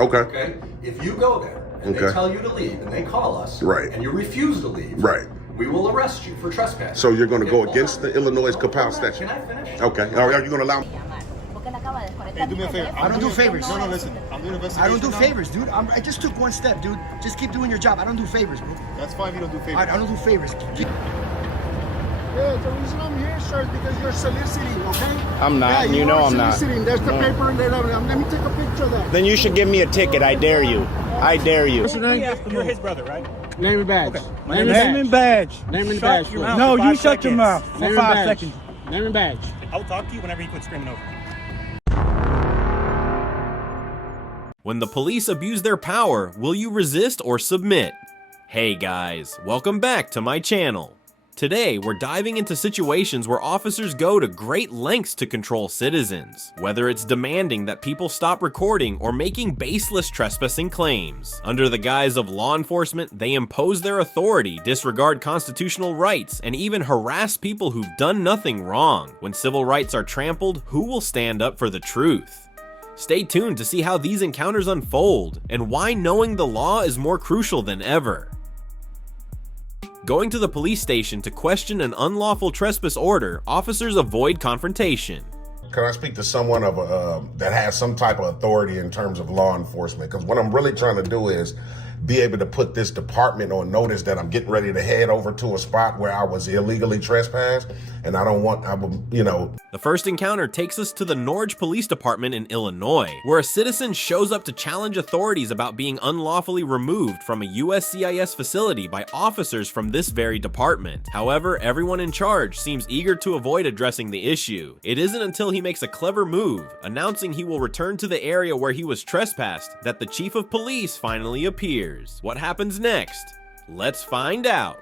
Okay. Okay? If you go there and they tell you to leave and they call us and you refuse to leave, we will arrest you for trespassing. So you're going to go against the Illinois Kapow statute? Can I finish? Okay. Are you going to allow me? Hey, do me a favor. I don't do favors. No, listen. I'm doing investigation. I don't do favors, dude. I just took one step, dude. Just keep doing your job. I don't do favors, bro. That's fine if you don't do favors. I don't do favors. Yeah, the reason I'm here, sir, is because you're soliciting, okay? I'm not. Yeah, you know I'm not. Soliciting. There's the paper. Let me take a picture of that. Then you should give me a ticket. I dare you. I dare you. What's your name? You're his brother, right? Name and badge. Okay. Name and badge. Name and badge. No, you shut your mouth for 5 seconds. Name and badge. I'll talk to you whenever you quit screaming over. When the police abuse their power, will you resist or submit? Hey guys, welcome back to my channel. Today, we're diving into situations where officers go to great lengths to control citizens, whether it's demanding that people stop recording or making baseless trespassing claims. Under the guise of law enforcement, they impose their authority, disregard constitutional rights, and even harass people who've done nothing wrong. When civil rights are trampled, who will stand up for the truth? Stay tuned to see how these encounters unfold, and why knowing the law is more crucial than ever. Going to the police station to question an unlawful trespass order, officers avoid confrontation. Can I speak to someone that has some type of authority in terms of law enforcement? Because what I'm really trying to do is be able to put this department on notice that I'm getting ready to head over to a spot where I was illegally trespassed, and I don't want, The first encounter takes us to the Norge Police Department in Illinois, where a citizen shows up to challenge authorities about being unlawfully removed from a USCIS facility by officers from this very department. However, everyone in charge seems eager to avoid addressing the issue. It isn't until he makes a clever move, announcing he will return to the area where he was trespassed, that the chief of police finally appears. What happens next? Let's find out.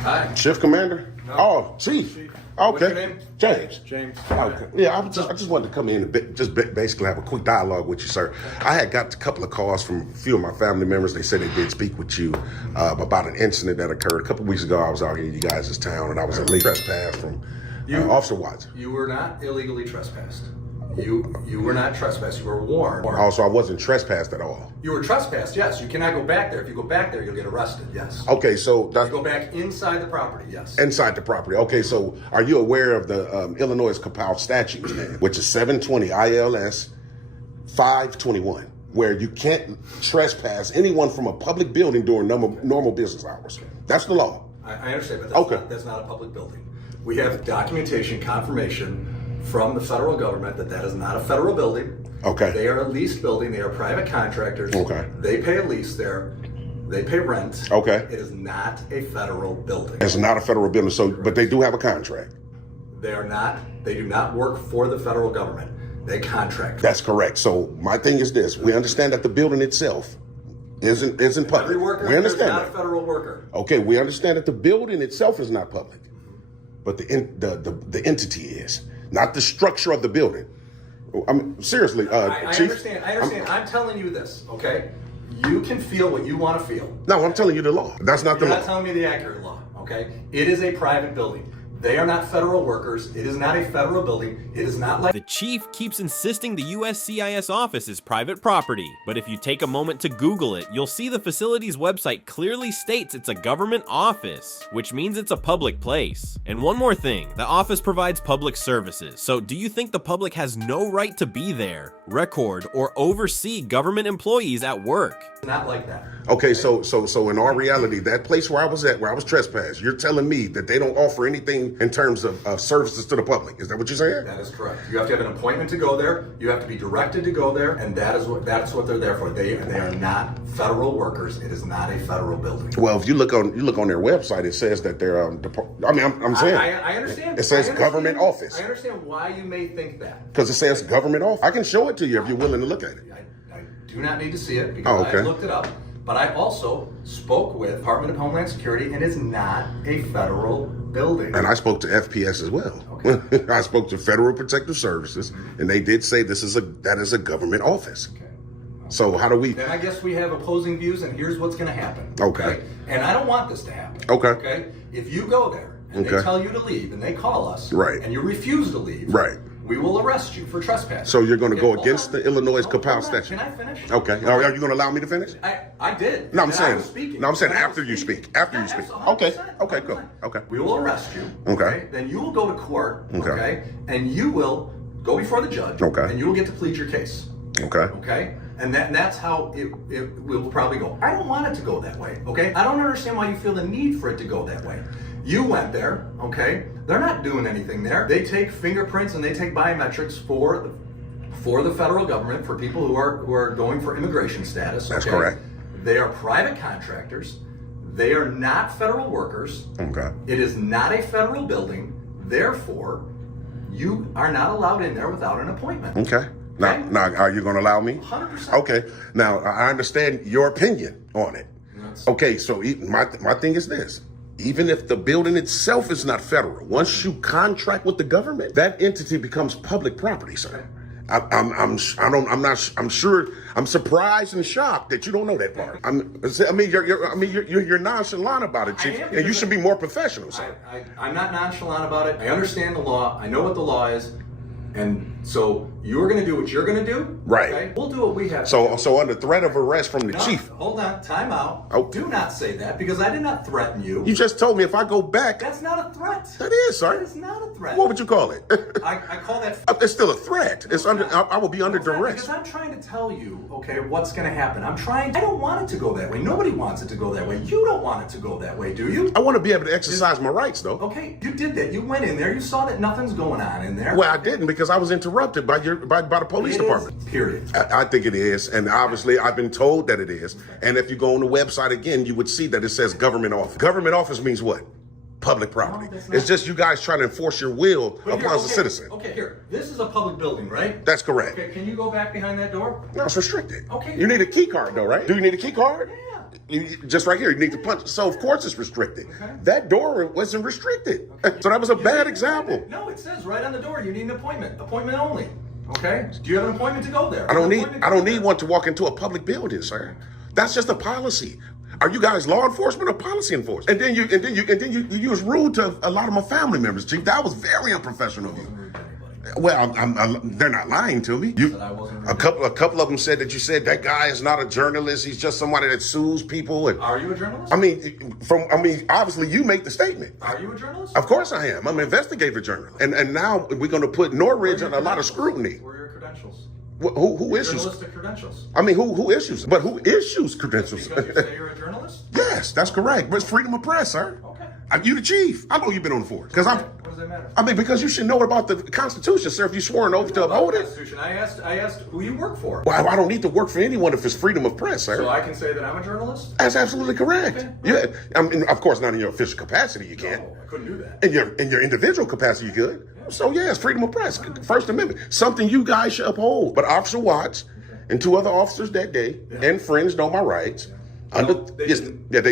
Hi. Shift commander? No. Oh, Chief. Okay. Okay. What's your name? James. James. Okay. Yeah, I just wanted to come in and basically have a quick dialogue with you, sir. I had got a couple of calls from a few of my family members. They said they did speak with you about an incident that occurred a couple of weeks ago. I was out here in you guys' town, and I was illegally trespassed from Officer Watson. You were not illegally trespassed. You were not trespassed. You were warned. Also, I wasn't trespassed at all. You were trespassed, yes. You cannot go back there. If you go back there, you'll get arrested, yes. Okay, so You go back inside the property, yes. Inside the property. Okay, so are you aware of the Illinois Kapow statute, which is 720 ILS 521, where you can't trespass anyone from a public building during normal business hours? That's the law. I understand, but that's not a public building. We have documentation, confirmation from the federal government that is not a federal building. Okay. They are a leased building. They are private contractors. Okay. They pay a lease there. They pay rent. Okay. It is not a federal building. It's not a federal building, so but they do have a contract. They do not work for the federal government. They contract. That's correct. So my thing is this: we understand that the building itself isn't public. Every worker We understand is not that. a federal worker. Okay, we understand that the building itself is not public, but the entity is. Not the structure of the building. I mean, seriously, I Chief. understand. I'm telling you this, okay? You can feel what you want to feel. No, I'm telling you the law. That's not the You're law. not telling me the accurate law, okay? It is a private building. They are not federal workers. It is not a federal building. It is not like... The chief keeps insisting the USCIS office is private property, but if you take a moment to Google it, you'll see the facility's website clearly states it's a government office, which means it's a public place. And one more thing, the office provides public services, so do you think the public has no right to be there, record, or oversee government employees at work? It's not like that. Okay, so in our reality, that place where I was at, where I was trespassed, you're telling me that they don't offer anything in terms of services to the public. Is that what you're saying? That is correct. You have to have an appointment to go there. You have to be directed to go there, and that's what they're there for. They are not federal workers. It is not a federal building. Well, if you look on their website, it says that they're I'm saying. I understand. It says government office. I understand why you may think that. Because it says government office. I can show it to you if you're willing to look at it. I do not need to see it because I looked it up. But I also spoke with Department of Homeland Security, and it's not a federal building. And I spoke to FPS as well. Okay. I spoke to Federal Protective Services, and they did say that is a government office. Okay. So how do we? Then I guess we have opposing views, and here's what's going to happen. Okay. And I don't want this to happen. Okay. Okay. If you go there and they tell you to leave, and they call us, right, and you refuse to leave, right, we will arrest you for trespassing. So you're going to go Hold against on. the Illinois Hold Capel on. statute? Can I finish? Okay. Are you going to allow me to finish? I did. No, I'm And I saying. was speaking. No, I'm saying And I was after you speaking. speak. After you Yeah, speak. absolutely. Okay. Okay. Cool. 100%. Okay. We will arrest you. Okay. Then you will go to court. Okay. Okay. And you will go before the judge. Okay. And you will get to plead your case. Okay. Okay. And that's how it will probably go. I don't want it to go that way. Okay. I don't understand why you feel the need for it to go that way. You went there. Okay. They're not doing anything there. They take fingerprints and they take biometrics for the federal government, for people who are going for immigration status. That's okay? correct. They are private contractors. They are not federal workers. Okay. It is not a federal building. Therefore, you are not allowed in there without an appointment. Okay. Now, are you going to allow me? 100%. Okay. Now, I understand your opinion on it. Okay, so my thing is this. Even if the building itself is not federal, once you contract with the government, that entity becomes public property, sir. I'm surprised and shocked that you don't know that part. You're nonchalant about it, Chief, and you should be more professional, sir. I'm not nonchalant about it. I understand the law. I know what the law is. And so you're going to do what you're going to do. Right. Okay? We'll do what we have to So do. under threat of arrest from the No, chief, hold on. Time out. Oh. Do not say that, because I did not threaten you. you just told me if I go back, That's not a threat. that is, That sir. is not a threat. What would you call it? I call that... It's still a threat. It's under. I will be under duress. Because I'm trying to tell you, okay, what's going to happen. I don't want it to go that way. Nobody wants it to go that way. You don't want it to go that way, do you? I want to be able to exercise my rights, though. Okay, you did that. You went in there. You saw that nothing's going on in there. Well, I didn't, because I was interrupted by the police It is, department. period. I think it is, and obviously I've been told that it is. And if you go on the website again, you would see that it says government office. Government office means what? Public property. that's not- It's just you guys trying to enforce your will But upon here, a citizen. Okay, here. This is a public building, right? That's correct. Okay, can you go back behind that door? No, it's restricted. Okay. You need a key card, though, right? Do you need a key card? Yeah. Just right here, you need to punch. So of course it's restricted. Okay. That door wasn't restricted. So that was a bad example. No, it says right on the door, you need an appointment. Appointment only. Okay? Do you have an appointment to go there? I don't Appointment need one to walk into a public building, sir. That's just a policy. Are you guys law enforcement or policy enforcement? And then you was rude to a lot of my family members, Chief. That was very unprofessional of you. Well, they're not lying to me. A couple of them said that you said that guy is not a journalist. He's just somebody that sues people. And Are you a journalist? Obviously you make the statement. Are you a journalist? Of course I am. I'm an investigative journalist. And now we're going to put Norridge under a lot of scrutiny. Where are your credentials? Who issues? Journalistic credentials. Who issues? But who issues credentials? Because you say you're a journalist? Yes, that's correct. But it's freedom of press, sir. Okay. You the chief. I know you've been on the force. What does that matter? Because you should know about the Constitution, sir. If you swore an oath to uphold it. Constitution. I asked who you work for. Well, I don't need to work for anyone if it's freedom of press, sir. So I can say that I'm a journalist? That's absolutely correct. Okay. Yeah, of course, not in your official capacity, you can't. No, I couldn't do that. In your individual capacity, you could. So yeah, it's freedom of press, First Amendment, something you guys should uphold. But Officer Watts and two other officers that day and friends know my rights. They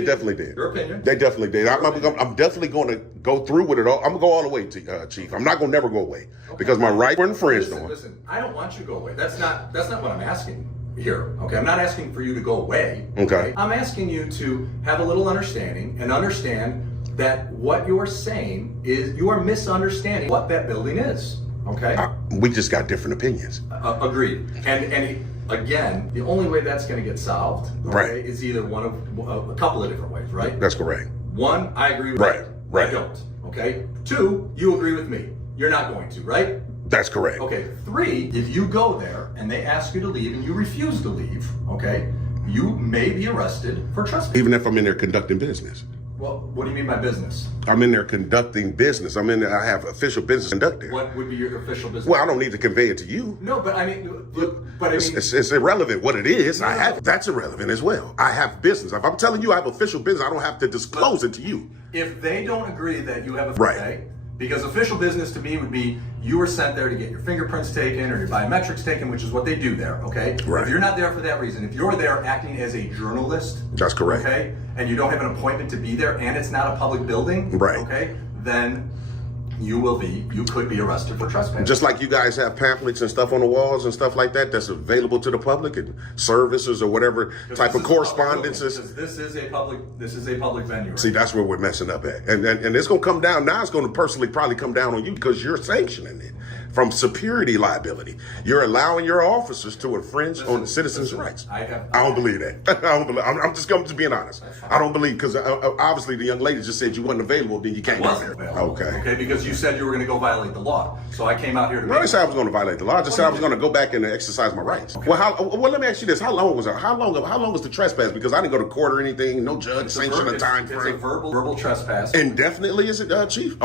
definitely did. Your opinion. They definitely did. I'm definitely going to go through with it all. I'm going to go all the way, Chief. I'm not going to never go away because my rights were infringed on. Listen, I don't want you to go away. That's not what I'm asking here. Okay, I'm not asking for you to go away. Okay. I'm asking you to have a little understanding and understand that what you're saying is you are misunderstanding what that building is. Okay. We just got different opinions. Agreed. And again, the only way that's going to get solved, Right. is either a couple of different ways, right? That's correct. One, I agree with Right, you. right. I don't. Okay. Two, you agree with me. You're not going to, right? That's correct. Okay. Three, if you go there and they ask you to leave and you refuse to leave, okay, you may be arrested for trespassing. Even if I'm in there conducting business. Well, what do you mean by business? I'm in there conducting business. I have official business conducted. What would be your official business? Well, I don't need to convey it to you. No, but I mean, It's irrelevant what it is. That's irrelevant as well. I have business. If I'm telling you I have official business, I don't have to disclose it to you. If they don't agree that you have a Right. okay, because official business to me would be you were sent there to get your fingerprints taken or your biometrics taken, which is what they do there, okay? Right. If you're not there for that reason, if you're there acting as a journalist, That's correct. okay, and you don't have an appointment to be there and it's not a public building, Right. okay, then you could be arrested for trespassing. Just like you guys have pamphlets and stuff on the walls and stuff like that that's available to the public and services or whatever type of correspondences. Because this is a public venue. Right? See, that's where we're messing up at. And it's going to come down. Now it's going to personally probably come down on you because you're sanctioning it from security liability. You're allowing your officers to infringe on the citizens' rights. I don't believe that. I'm just being honest. I don't believe, because obviously the young lady just said you wasn't available, then you can't go there. Okay, because you said you were going to go violate the law. So I came out here to. No, I didn't say I was going to violate the law. I just said I was going to go back and exercise my rights. Okay. Well, let me ask you this: how long was it? How long was the trespass? Because I didn't go to court or anything. No judge sanctioned a time frame. It's a verbal trespass. Indefinitely, is it, Chief?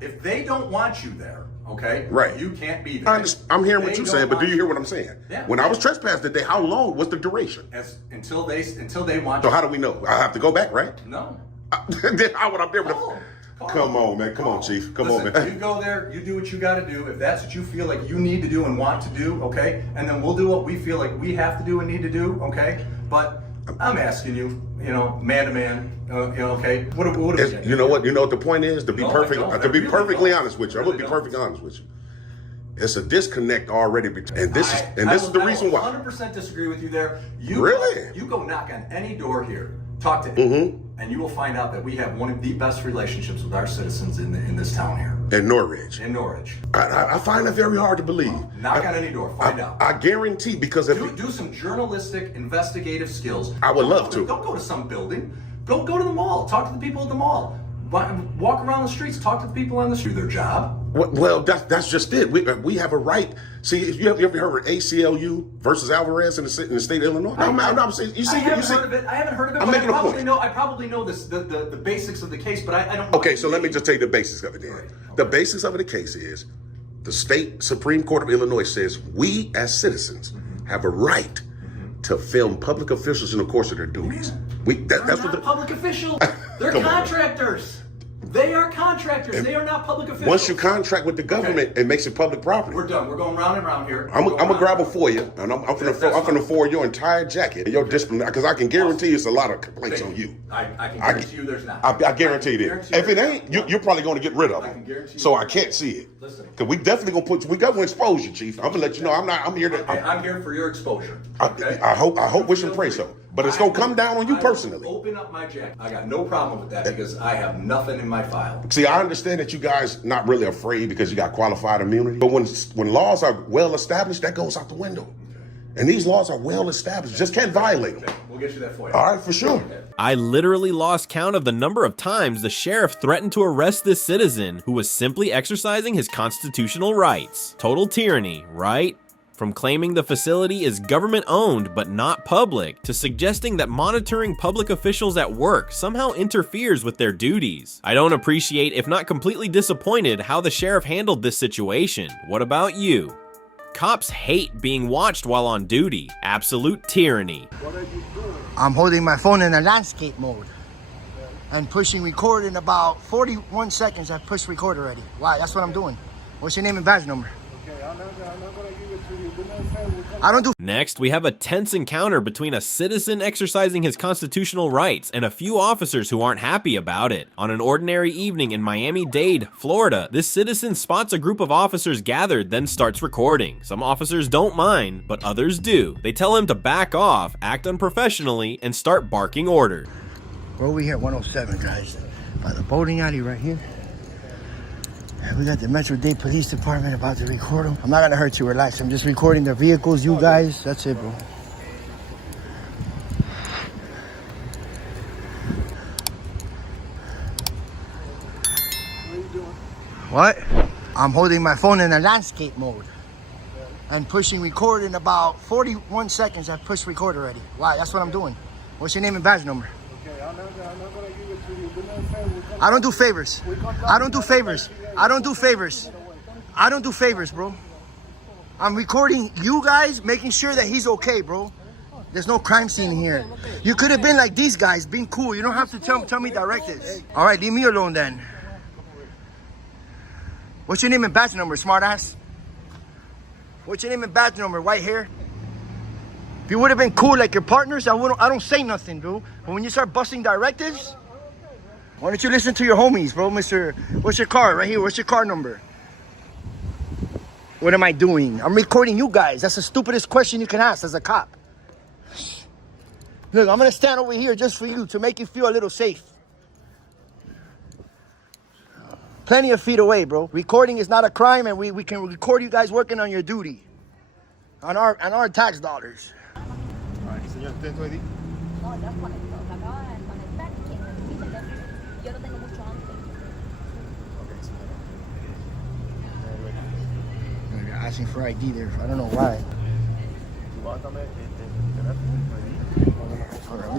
If they don't want you there, okay, right, you can't be there. I'm hearing what you're saying, but do you hear what I'm saying? Yeah. When I was trespassed today, how long was the duration? Until they want. So how do we know? I have to go back, right? No. Then how would I be able to? Come on, man. Come on, Chief. Come on, man. You go there, you do what you got to do. If that's what you feel like you need to do and want to do, okay? And then we'll do what we feel like we have to do and need to do, okay? But I'm asking you, man to man, okay? What do we get? You know what the point is? To be perfectly honest with you. I'm going to be perfectly honest with you. It's a disconnect already between, and this is the reason why. I 100% disagree with you there. Really? You go knock on any door here, talk to him, and you will find out that we have one of the best relationships with our citizens in this town here. In Norridge. I find that very hard to believe. Knock on any door, find out. I guarantee, because if do some journalistic, investigative skills. I would love to. Don't go to some building. Go to the mall. Talk to the people at the mall. Walk around the streets. Talk to the people on the street. Do their job. Well, that's just it. We have a right. See, if you ever heard of ACLU versus Alvarez in the state of Illinois? I haven't heard of it. I'm making a point. I probably know the basics of the case, but I don't know. Okay, so let me just tell you the basics of it then. Right. The basics of the case is the state Supreme Court of Illinois says we as citizens have a right to film public officials in the course of their duties. That's what the public officials. They're contractors. They are contractors. They are not public officials. Once you contract with the government, it makes it public property. We're done. We're going round and round here. I'm gonna grab it for you, and I'm gonna forward your entire jacket and your discipline, because I can guarantee it's a lot of complaints on you. I can guarantee you there's not. I guarantee you that. If it ain't, you're probably going to get rid of it. So I can't see it. Listen, because we definitely we got to expose you, Chief. I'm gonna let you know. I'm here to. I'm here for your exposure. Okay? I hope, wish and pray so. But it's gonna come down on you personally. Open up my jacket. I got no problem with that, because I have nothing in my file. See, I understand that you guys not really afraid because you got qualified immunity. But when laws are well established, that goes out the window. And these laws are well established. Just can't violate them. Okay. We'll get you that for you. All right, for sure. I literally lost count of the number of times the sheriff threatened to arrest this citizen who was simply exercising his constitutional rights. Total tyranny, right? From claiming the facility is government-owned but not public, to suggesting that monitoring public officials at work somehow interferes with their duties. I don't appreciate, if not completely disappointed, how the sheriff handled this situation. What about you? Cops hate being watched while on duty. Absolute tyranny. I'm holding my phone in a landscape mode and pushing record in about 41 seconds. I've pushed record already. Why? That's what I'm doing. What's your name and badge number? I'm not gonna give it to you. Do me a favor. I don't do. Next, we have a tense encounter between a citizen exercising his constitutional rights and a few officers who aren't happy about it. On an ordinary evening in Miami-Dade, Florida, this citizen spots a group of officers gathered, then starts recording. Some officers don't mind, but others do. They tell him to back off, act unprofessionally, and start barking orders. We're over here at 107, guys, by the bowling alley right here. We got the Metro-Dade Police Department about to record them. I'm not gonna hurt you, relax. I'm just recording their vehicles, you guys. That's it, bro. What? I'm holding my phone in a landscape mode and pushing record in about 41 seconds. I've pushed record already. Why? That's what I'm doing. What's your name and badge number? Okay, I'm not gonna give it to you. Do me a favor. I don't do favors. I don't do favors. I don't do favors. I don't do favors, bro. I'm recording you guys, making sure that he's okay, bro. There's no crime scene here. You could have been like these guys, being cool. You don't have to tell me directives. All right, leave me alone then. What's your name and badge number, smartass? What's your name and badge number, white hair? If you would have been cool like your partners, I don't say nothing, bro. But when you start busting directives, why don't you listen to your homies, bro? What's your car right here? What's your car number? What am I doing? I'm recording you guys. That's the stupidest question you can ask as a cop. Look, I'm gonna stand over here just for you, to make you feel a little safe. plenty of feet away, bro. Recording is not a crime, and we can record you guys working on your duty. On our tax dollars. Señor, ¿tiene tu ID? No, ya conectó. Me acaba de desconectar y en mi teléfono. Yo lo tengo mucho antes. You're asking for ID there. I don't know why.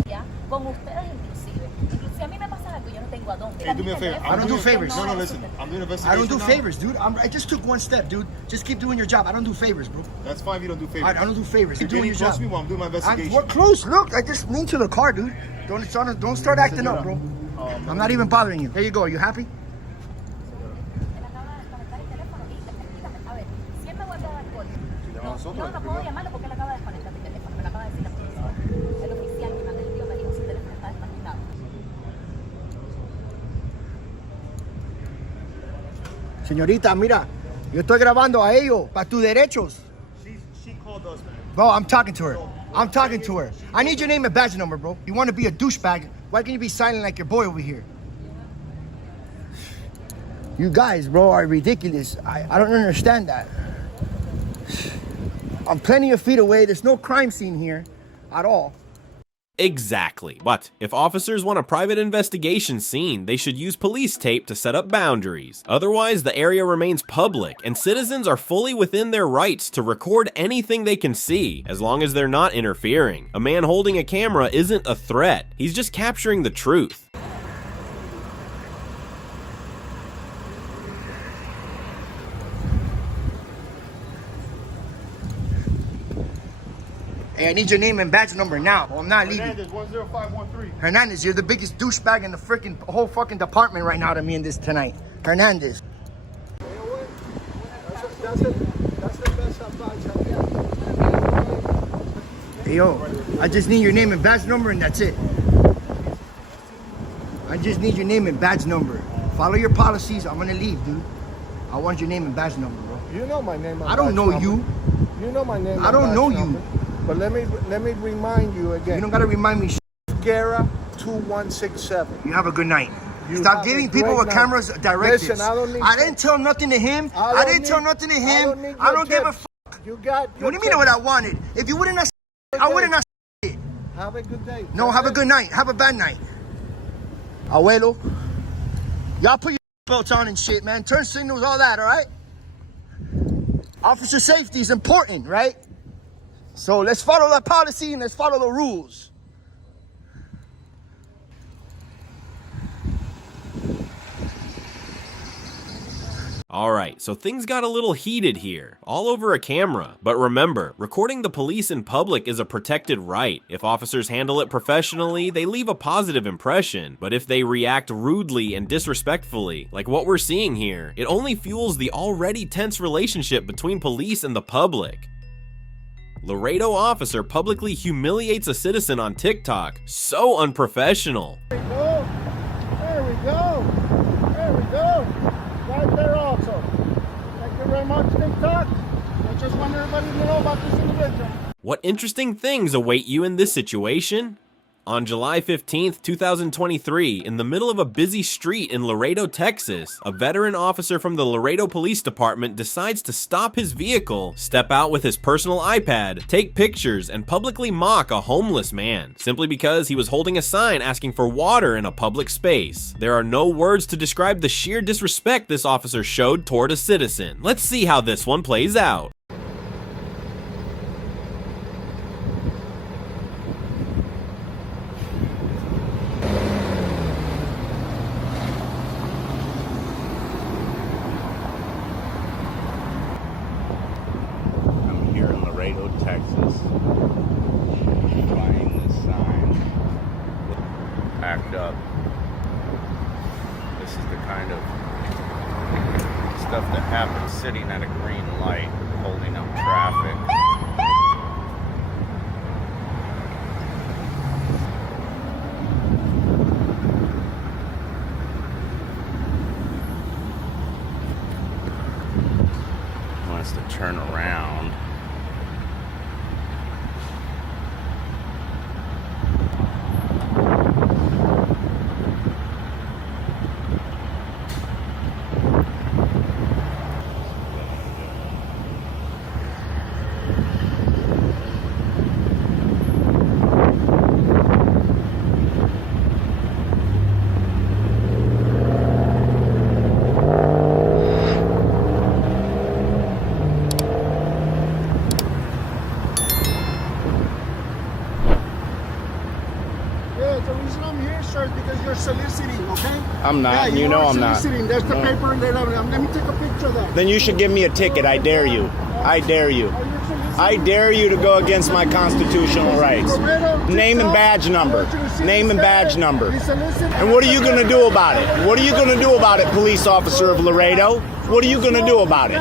Ya, con ustedes inclusive. Inclusive a mí me pasa algo, yo no tengo a dónde. Hey, do me a favor. I don't do favors. No, listen. I'm doing an investigation. I don't do now. favors, dude. I just took one step, dude. Just keep doing your job. I don't do favors, bro. That's fine if you don't do favors. I don't do favors. You're You're doing getting your close job. to me while I'm doing my investigation. We're close. Look, I just need to the car, dude. Don't start acting up, bro. I'm not even bothering you. There you go. Are you happy? Él acaba de desconectar el teléfono y explícame, a ver, si él me vuelve a dar golpe. No puedo llamarlo porque él acaba de desconectar mi teléfono. Me lo acaba de decir la policía. El oficial que me atendió me dijo su teléfono está desconectado. Señorita, mira, yo estoy grabando a ellos para tus derechos. She called us, man. Bro, I'm talking to her. I'm talking to her. I need your name and badge number, bro. You want to be a douchebag? Why can't you be silent like your boy over here? You guys, bro, are ridiculous. I don't understand that. I'm plenty of feet away. There's no crime scene here at all. Exactly. But if officers want a private investigation scene, they should use police tape to set up boundaries. Otherwise, the area remains public, and citizens are fully within their rights to record anything they can see, as long as they're not interfering. A man holding a camera isn't a threat. He's just capturing the truth. Hey, I need your name and badge number now, or I'm not leaving. Hernandez, 10513. Hernandez, you're the biggest douchebag in the whole fucking department right now to me in this tonight. Hernandez. That's the best advice I get. Hey, yo, I just need your name and badge number and that's it. I just need your name and badge number. Follow your policies. I'm gonna leave, dude. I want your name and badge number, bro. You know my name. And I don't badge know number. you. You know my name. I don't and know badge you. number. But let me remind you again. You don't gotta remind me. Guerra 2167. You have a good night. You Stop have a giving people great with night. cameras directives. Listen, I don't need- didn't tell nothing to him. I I don't didn't tell need- nothing to I him. don't need I your don't give a tips. fuck. You got. What do you mean what I wanted? If you wouldn't have, I wouldn't have. Have a good day. No, have a good night. Have a bad night. Abuelo. Y'all put your belts on and shit, man. Turn signals, all that, all right? Officer safety is important, right? So let's follow that policy and let's follow the rules. Alright, so things got a little heated here, all over a camera. But remember, recording the police in public is a protected right. If officers handle it professionally, they leave a positive impression. But if they react rudely and disrespectfully, like what we're seeing here, it only fuels the already tense relationship between police and the public. Laredo officer publicly humiliates a citizen on TikTok. So unprofessional. There we go. There we go. There we go. Right there also. Thank you very much, TikTok. I just want everybody to know about this individual. What interesting things await you in this situation? On July 15th, 2023, in the middle of a busy street in Laredo, Texas, a veteran officer from the Laredo Police Department decides to stop his vehicle, step out with his personal iPad, take pictures, and publicly mock a homeless man, simply because he was holding a sign asking for water in a public space. There are no words to describe the sheer disrespect this officer showed toward a citizen. Let's see how this one plays out. I'm here in Laredo, Texas. Flying this sign. Packed up. This is the kind of stuff that happens sitting at a green light, holding up traffic. Wants to turn around. the reason I'm here, sir, is because you're soliciting, okay? I'm not. Yeah, You know I'm not. soliciting. There's the No. paper and let me take a picture of that. Then you should give me a ticket. I dare you. I dare you. I dare you to go against my constitutional rights. Name and badge number. Name and badge number. And what are you going to do about it? What are you going to do about it, police officer of Laredo? What are you going to do about it?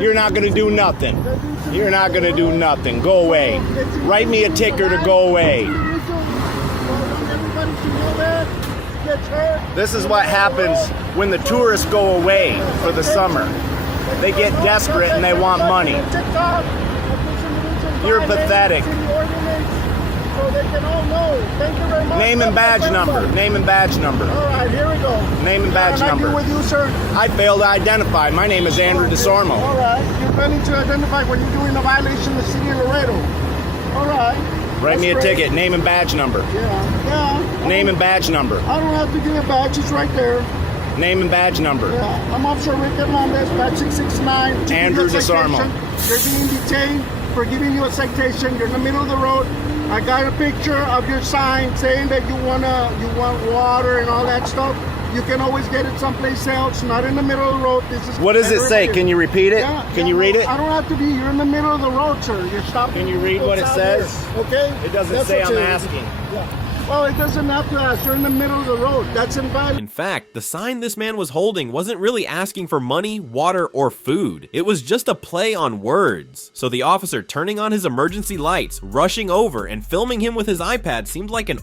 You're not going to do nothing. You're not going to do nothing. Go away. Write me a ticker to go away. This is what happens when the tourists go away for the summer. They get desperate and they want money. You're pathetic. Name and badge number. Name and badge number. All right, here we go. Name and badge number. with you, sir. I failed to identify. My name is Andrew DeSormo. All right, you're failing to identify when you're doing a violation of the city of Laredo. All right. Write me a That's great. ticket. Name and badge number. Yeah. Name and badge number. I don't have to give a badge. It's right there. Name and badge number. Yeah. I'm Officer Rick Hernandez, badge 669. Andrew DeSormo. You're being detained for giving you a citation. You're in the middle of the road. I got a picture of your sign saying that you want water and all that stuff. You can always get it someplace else, not in the middle of the road. This is What does it say? Can you repeat it? Can you read it? I don't have to be. You're in the middle of the road, sir. You're stopping. Can you read what it says? Okay. It doesn't That's say what I'm it is. asking. Yeah. Well, it doesn't have to ask. You're in the middle of the road. That's in violation. In fact, the sign this man was holding wasn't really asking for money, water, or food. It was just a play on words. So the officer turning on his emergency lights, rushing over, and filming him with his iPad seemed like an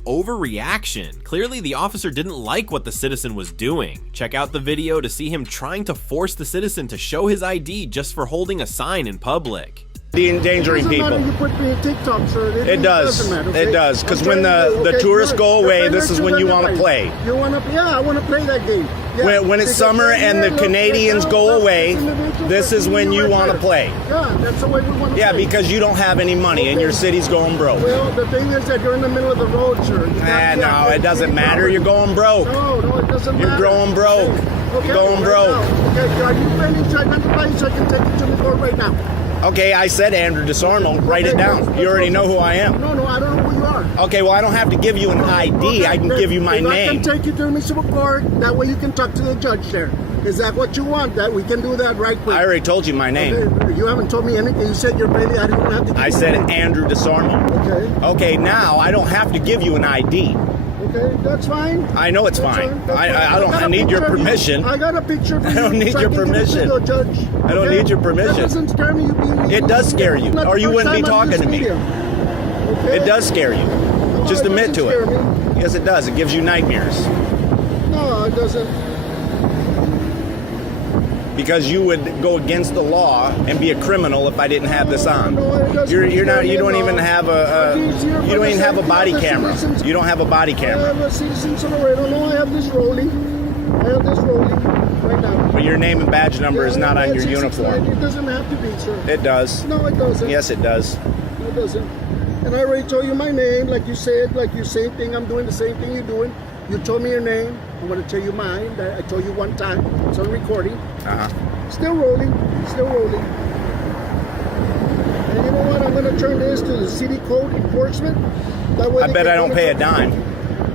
overreaction. Clearly, the officer didn't like what the citizen was doing. Check out the video to see him trying to force the citizen to show his ID just for holding a sign in public. Endangering It doesn't matter people. you put me in TikTok, sir. It does. doesn't matter, okay? It does. Because I'm when trying the to- tourists good. go You're away, trying this is when you want to play. You want to? Yeah, I want to play that game. Yeah. When it's Because summer right and here, the look, Canadians right go now, away, individuals this are is when seeing you right want to there. play. Yeah, that's the way we want to Yeah, play. because you don't have any money and your city's going broke. Well, the thing is that you're in the middle of the road, sir. You got- No, it doesn't matter. You're going broke. No, it doesn't matter. You're going broke. Okay, You're going right broke. now. Okay, are you planning to identify so I can take you to the court right now? Okay, I said Andrew DeSormo. Write it down. You already know who I am. No, I don't know who you are. Okay, well, I don't have to give you an ID. I can give you my If I name. can take you to the municipal court, that way you can talk to the judge there. Is that what you want? That we can do that right quick. I already told you my name. Okay, you haven't told me anything. You said you're ready. I didn't have to. I said Andrew DeSormo. Okay. Okay, now I don't have to give you an ID. Okay, that's fine. I know it's That's fine. That's I don't got a need your picture of you. permission. I got a picture of you. I don't need so your I can give it to permission. the judge. I don't need your permission. That doesn't scare me. You being It does scare you, Not the or you first wouldn't be time on talking to this me. video. Okay? It does scare you. No, Just it admit doesn't to it. scare me. Yes, it does. It gives you nightmares. No, it doesn't. Because you would go against the law and be a criminal if I didn't have this on. No, it doesn't You're not. scare You me don't at even all. have It's here you for don't the even have a safety body of the camera. citizens. You don't have a body I camera. have a citizen's Laredo. No, I have this rolling. I have this rolling right now. But your name and badge number is not on your uniform. It doesn't have to be, sir. It does. No, it doesn't. Yes, it does. No, it doesn't. And I already told you my name, like you said, like you same thing. I'm doing the same thing you're doing. You told me your name. I'm going to tell you mine. I told you one time. It's on recording. Still rolling. Still rolling. And you know what? I'm going to turn this to the city code enforcement. That way I they bet can I don't go pay a to- dime.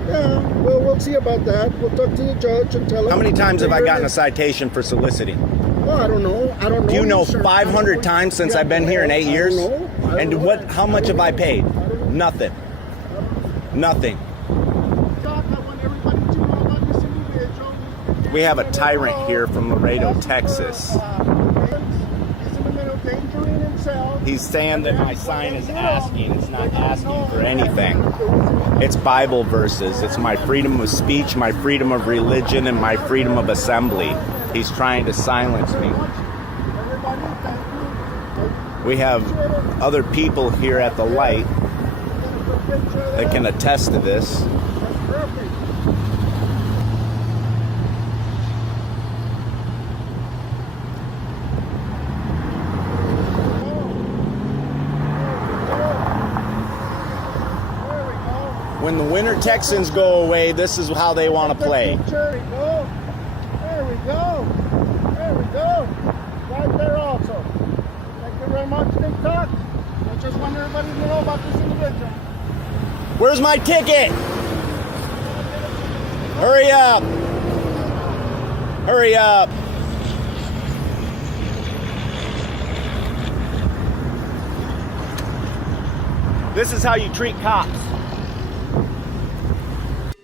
Yeah, well, we'll see about that. We'll talk to the judge and tell him. How many times have I You're gotten a in- citation for soliciting? Well, I don't know. I don't know. Do you know sir. 500 times since Yeah, I've been here in 8 years? I don't know. I don't And know. what? How much have I paid? Nothing. Nothing. Doc, I want everybody to know about this individual. We have a Tyrant here from Laredo, Texas. He's in the middle of endangering himself. He's saying that my sign is asking. It's not asking for anything. It's Bible verses. It's my freedom of speech, my freedom of religion, and my freedom of assembly. He's trying to silence me. Everybody, thank you. We have other people here at the light that can attest to this. Perfect. When the Winter Texans go away, this is how they want to play. There we go. There we go. There we go. Right there also. Thank you very much, TikTok. I just want everybody to know about this individual. Where's my ticket? Hurry up! Hurry up! This is how you treat cops.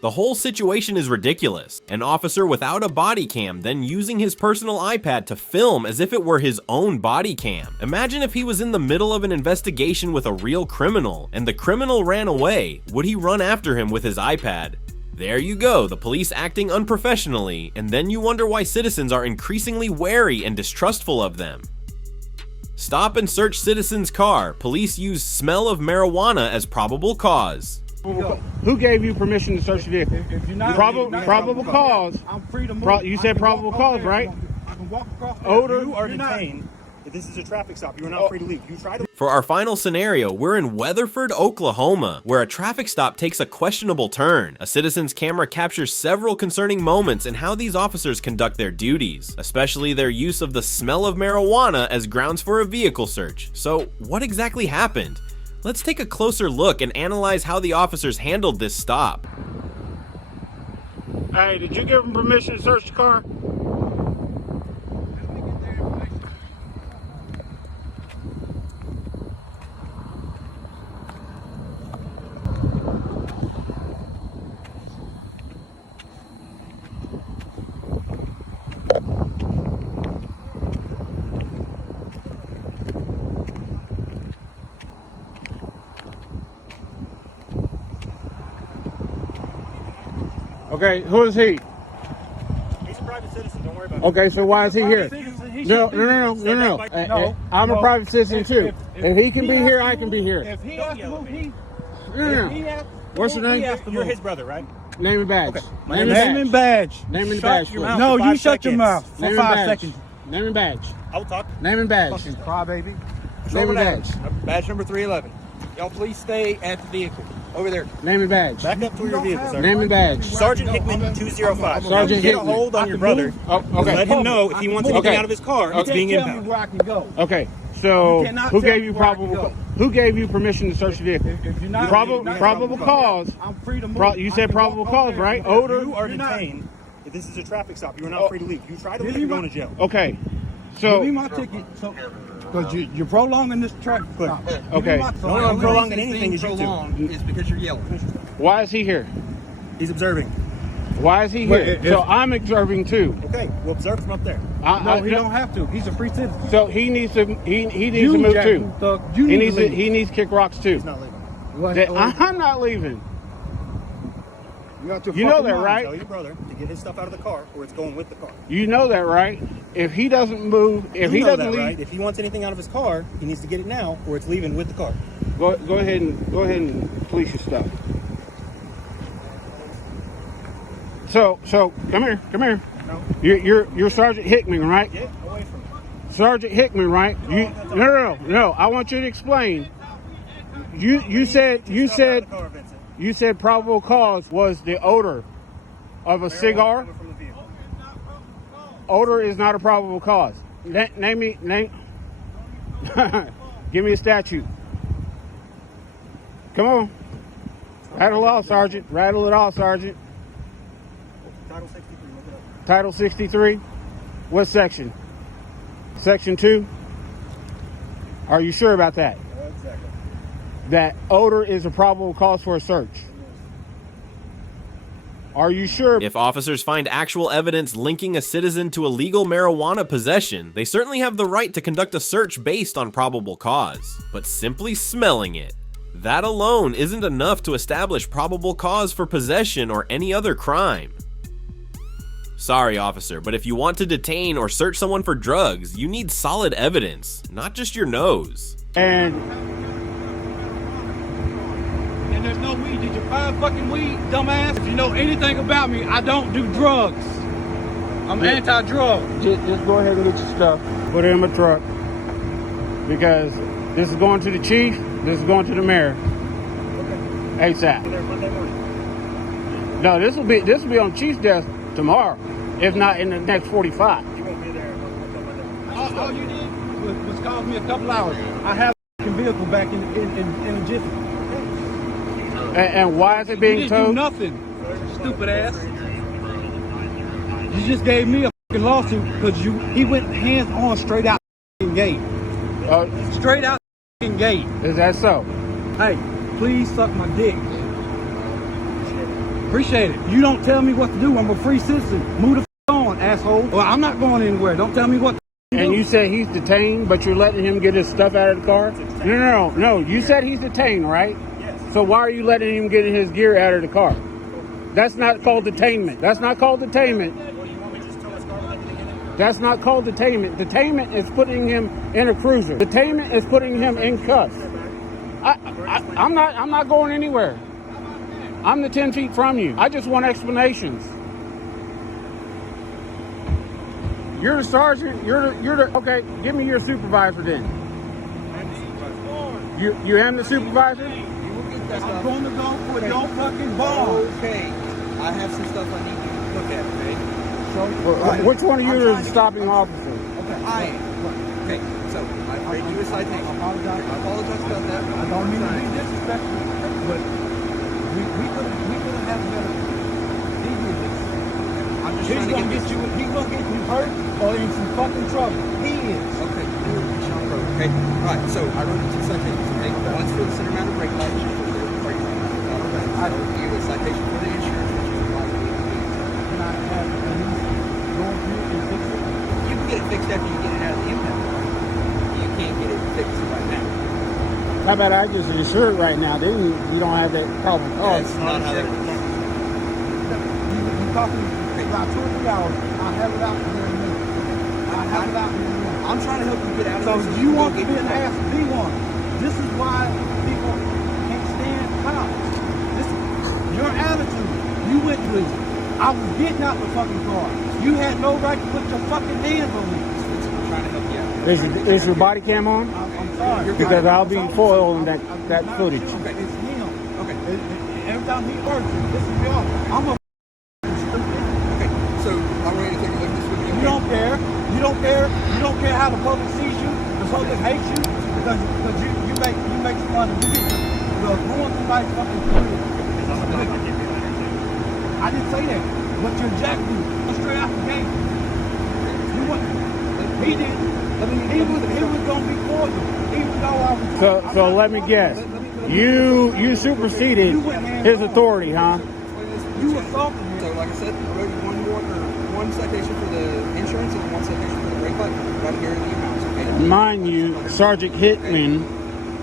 The whole situation is ridiculous. An officer without a body cam, then using his personal iPad to film as if it were his own body cam. Imagine if he was in the middle of an investigation with a real criminal, and the criminal ran away. Would he run after him with his iPad? There you go, the police acting unprofessionally, and then you wonder why citizens are increasingly wary and distrustful of them. Stop and search citizen's car. Police use smell of marijuana as probable cause. Who gave you permission to search the vehicle? If you're not, Probable cause. I'm free to move. You said probable cause, right? I can walk across. Odor. You are detained. If this is a traffic stop, you are not free to leave. You try to. For our final scenario, we're in Weatherford, Oklahoma, where a traffic stop takes a questionable turn. A citizen's camera captures several concerning moments in how these officers conduct their duties, especially their use of the smell of marijuana as grounds for a vehicle search. So, what exactly happened? Let's take a closer look and analyze how the officers handled this stop. Hey, did you give him permission to search the car? Okay, who is he? He's a private citizen. Don't worry about it. Okay, so why is he here? No. I'm a private citizen too. If he can be here, I can be here. If he has to move, What's your name? You're his brother, right? Name and badge. Name and badge. Name and badge. your mouth. No, for you 5 shut your seconds. mouth for Name and 5 badge. seconds. Name and badge. I will talk. Name and badge. Fucking crybaby. Name and badge. Badge number 311. Y'all please stay at the vehicle. Over there. Name and badge. Back up to your vehicle, sir. Name and badge. Sergeant Hickman 205. Sergeant Get Hickman. a hold on your brother. Oh, okay. Let him know if he wants anything Okay. out of his car. Okay. It's being Tell me impounded. where I can go. Okay. So You cannot who tell gave me you where I can probable? go. Who gave you permission to search the vehicle? If you're not Probable cause. I'm free to move. You said probable cause, right? Odor. You are You're not- detained. If this is a traffic stop, you are not free to leave. You try to leave, you're going to jail. Okay. Give me So my ticket. So, because you're prolonging this traffic stop. Okay. The only one prolonging anything is you two. Prolonged is because you're yelling. why is he here? He's observing. Why is he But here? if- So I'm observing too. Okay, we'll observe from up there. No, he don't have to. He's a free citizen. So he needs to. He needs You, to move Jack too. Thug, you He need needs to to. leave. He needs to kick rocks too. He's not leaving. I'm not leaving. You got your You know fucking that, mind. right? Tell your brother to get his stuff out of the car, or it's going with the car. You know that, right? If he doesn't move, if You he know doesn't that, leave, right? If he wants anything out of his car, he needs to get it now, or it's leaving with the car. go ahead and police your stuff. So come here. No. You're Sergeant Hickman, right? Get away from me. Sergeant Hickman, right? No. I want you to explain. You said Out of the car, Vincent. you said probable cause was the odor of a cigar. Coming from the vehicle. Odor is not a probable cause. Name. Give me a statute. Come on. Rattle it off, Sergeant. Rattle it off, Sergeant. Title 63, look it up. Title 63. What section? Section 2? Are you sure about that? Exactly. That odor is a probable cause for a search? Are you sure? If officers find actual evidence linking a citizen to illegal marijuana possession, they certainly have the right to conduct a search based on probable cause. But simply smelling it, that alone isn't enough to establish probable cause for possession or any other crime. Sorry, officer, but if you want to detain or search someone for drugs, you need solid evidence, not just your nose. And there's no weed. Did you find fucking weed, dumbass? If you know anything about me, I don't do drugs. I'm anti-drug. just go ahead and get your stuff. Put it in my truck. Because this is going to the chief. This is going to the mayor. ASAP. There Monday morning. No, this will be on chief's desk tomorrow, if not in the next 45. You won't be there until Monday morning. All you did was cause me a couple hours. I have a vehicle back in a jiffy. And why is it You being didn't do towed? nothing, stupid ass. You just gave me a fucking lawsuit because he went hands on straight out the gate. Straight out the gate. Is that so? Hey, please suck my dick. Appreciate it. You don't tell me what to do. I'm a free citizen. Move the f on, asshole. Well, I'm not going anywhere. Don't tell me what to do. And you said he's detained, but you're letting him get his stuff out of the car? No. You said he's detained, right? Yes. So why are you letting him get his gear out of the car? That's not called detainment. That's not called detainment. What, you want me to just tow his car like anything in it? That's not called detainment. Detainment is putting him in a cruiser. Detainment is putting him in cuffs. I'm not going anywhere. I'm the 10 feet from you. I just want explanations. You're the sergeant. You're the okay. Give me your supervisor then. You am the supervisor. I'm going to go for your fucking ball. Okay. I have some stuff I need you to look at, okay? Which one of you is the stopping officer? Okay. I am. Okay, so I made you a citation. I apologize about that. I don't mean to be disrespectful, but we could have better. He did this. I'm just He's trying to gonna get you. He's gonna get you hurt or in some fucking trouble. He is. Okay, okay. All right, so I wrote you 2 citations. Okay, one's for the center mounted brake light. I wrote you a citation for the insurance, which is like Can I have at least go through and fix it? you can get it fixed after you get it out of the impound. You can't get it fixed right now. How about I just insure it right now? Then you don't have that problem. Oh, That's not how that works. You talking about 2 or 3 hours? I'll have it out here in a minute. I'll have it out here in a minute. I'm trying to help you get out of So this. you want to be an ass to be one. This is why people can't stand cops. Your attitude. You went through. I was getting out the fucking car. You had no right to put your fucking hands on me. I'm trying to help you out. is your body cam on? I'm sorry. Because I'll be foiling that footage. Okay. It's him. Okay. Every time he works, this is y'all. I'm a stupid. Okay. So I want you to take a look at this with me. You don't care. You don't care. You don't care how the public sees you. The public hates you because you make some money. You get the ruin somebody's fucking career. I didn't say that. But your jack dude straight out the gate. He did. He was gonna be for you. Even though I was. So let me guess. You superseded his authority, huh? You assaulted me. So like I said, I wrote you one citation for the insurance and one citation for the brake light right here in the house. Okay. Mind you, Sergeant Hickman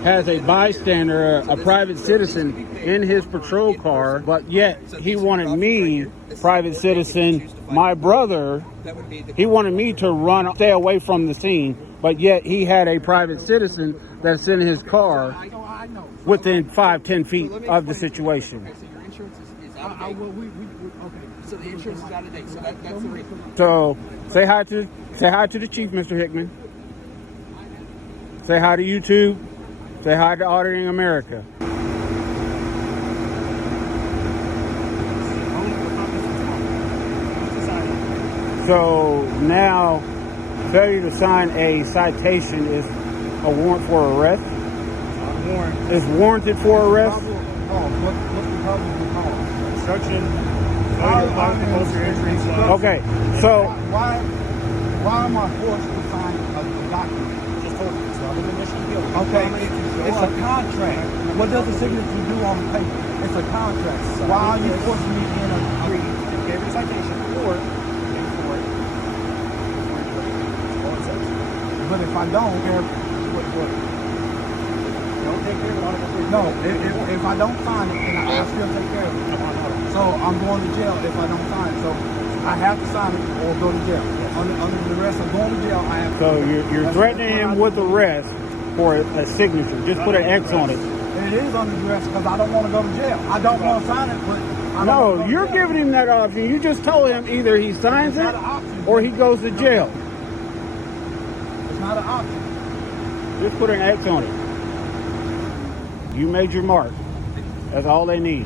has a bystander, a private citizen, in his patrol car, but yet he wanted me, private citizen, my brother, he wanted me to stay away from the scene, but yet he had a private citizen that's in his car within 5-10 feet of the situation. Okay, so your insurance is out of date. Okay, so the insurance is out of date. So that's the reason. So say hi to the chief, Mr. Hickman. Say hi to YouTube. Say hi to Auditing America. So now, failure to sign a citation is a warrant for arrest? Warrant. Is warranted for arrest? What's the probable cause? Obstruction. Failure to block the poster entry. Okay, so Why am I forced to sign a document? Just told you. So I'm in the mission deal. Okay, it's a contract. What does the signature do on the paper? It's a contract. Why are you forcing me in a Agreed. And gave you a citation or pay for it. All it says. But if I don't, Don't take care of it. no, if I don't sign it, then I'll still take care of it. So I'm going to jail if I don't sign it. So I have to sign it or go to jail. Under the rest of going to jail, I have to. So you're threatening him with arrest for a signature. Just put an X on it. It is under duress because I don't want to go to jail. I don't want to sign it, but I don't No, want to you're go to jail. giving him that option. You just told him either he signs It's it not an option. or he goes to jail. It's not an option. Just put an X on it. You made your mark. That's all they need.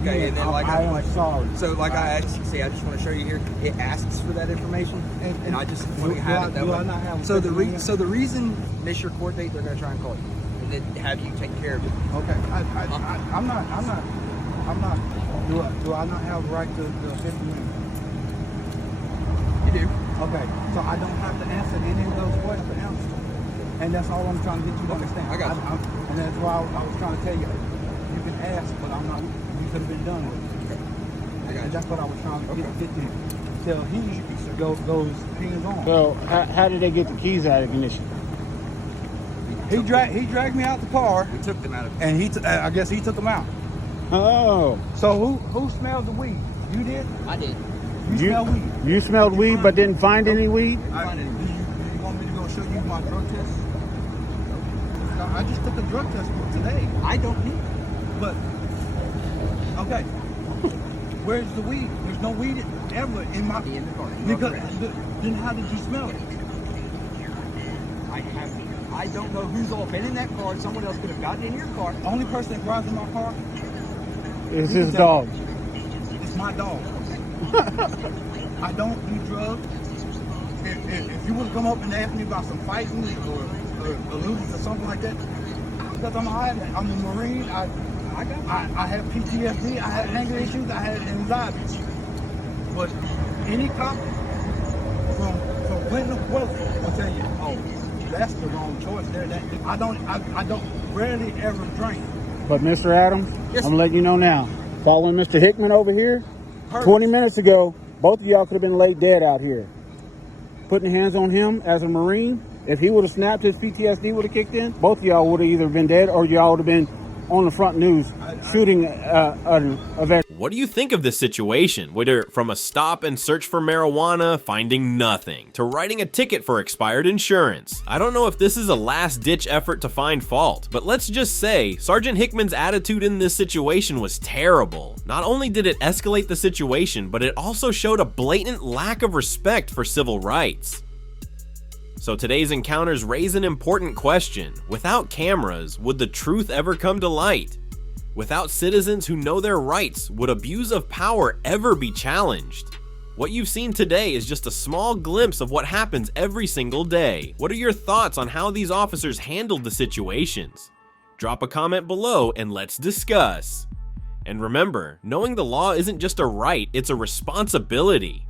Okay, and then like I am sorry. So like I asked, see, I just want to show you here. It asks for that information, and I just want to have it that do I way. not have So it? so the reason miss your court date, they're going to try and call you, and then have you take care of it. Okay, I'm not. I'm not. Do I not have a right to the Fifth Amendment? You do. Okay, so I don't have to answer any of those questions to answer. And that's all I'm trying to get you to understand. I got you. And that's why I was trying to tell you. You can ask, but I'm not. You could have been done with it. I got And you. that's what I was trying to get to. Till he goes hands on. So how did they get the keys out of the ignition? He dragged me out the car, We took them out of. and I guess he took them out. Oh, So who smelled the weed? You did? I did. You smelled weed? you smelled weed but didn't find any weed? Do you want me to go show you my drug test? I just took a drug test today. I don't need. But okay, where's the weed? There's no weed ever in my. In the car. You are Because correct. then how did you smell it? I don't know who's all been in that car. Someone else could have gotten in your car. Only person that drives in my car It's his dog. is my dog. I don't do drugs. If you would have come up and asked me about some fighting or alluded to something like that, because I'm a Marine. I have PTSD. I have anger issues. I have anxiety. But any cop from Clinton or Weatherford will tell you, oh, that's the wrong choice there. I don't rarely ever drink. But Mr. Adams, Yes, I'm letting you know now. Following Mr. Hickman over here, Perfect. 20 minutes ago, both of y'all could have been laid dead out here. Putting hands on him as a Marine, if he would have snapped, his PTSD would have kicked in, both of y'all would have either been dead or y'all would have been on the front news shooting a veteran. What do you think of this situation? Whether from a stop and search for marijuana, finding nothing, to writing a ticket for expired insurance. I don't know if this is a last-ditch effort to find fault, but let's just say Sergeant Hickman's attitude in this situation was terrible. Not only did it escalate the situation, but it also showed a blatant lack of respect for civil rights. So today's encounters raise an important question. Without cameras, would the truth ever come to light? Without citizens who know their rights, would abuse of power ever be challenged? What you've seen today is just a small glimpse of what happens every single day. What are your thoughts on how these officers handled the situations? Drop a comment below and let's discuss. And remember, knowing the law isn't just a right, it's a responsibility.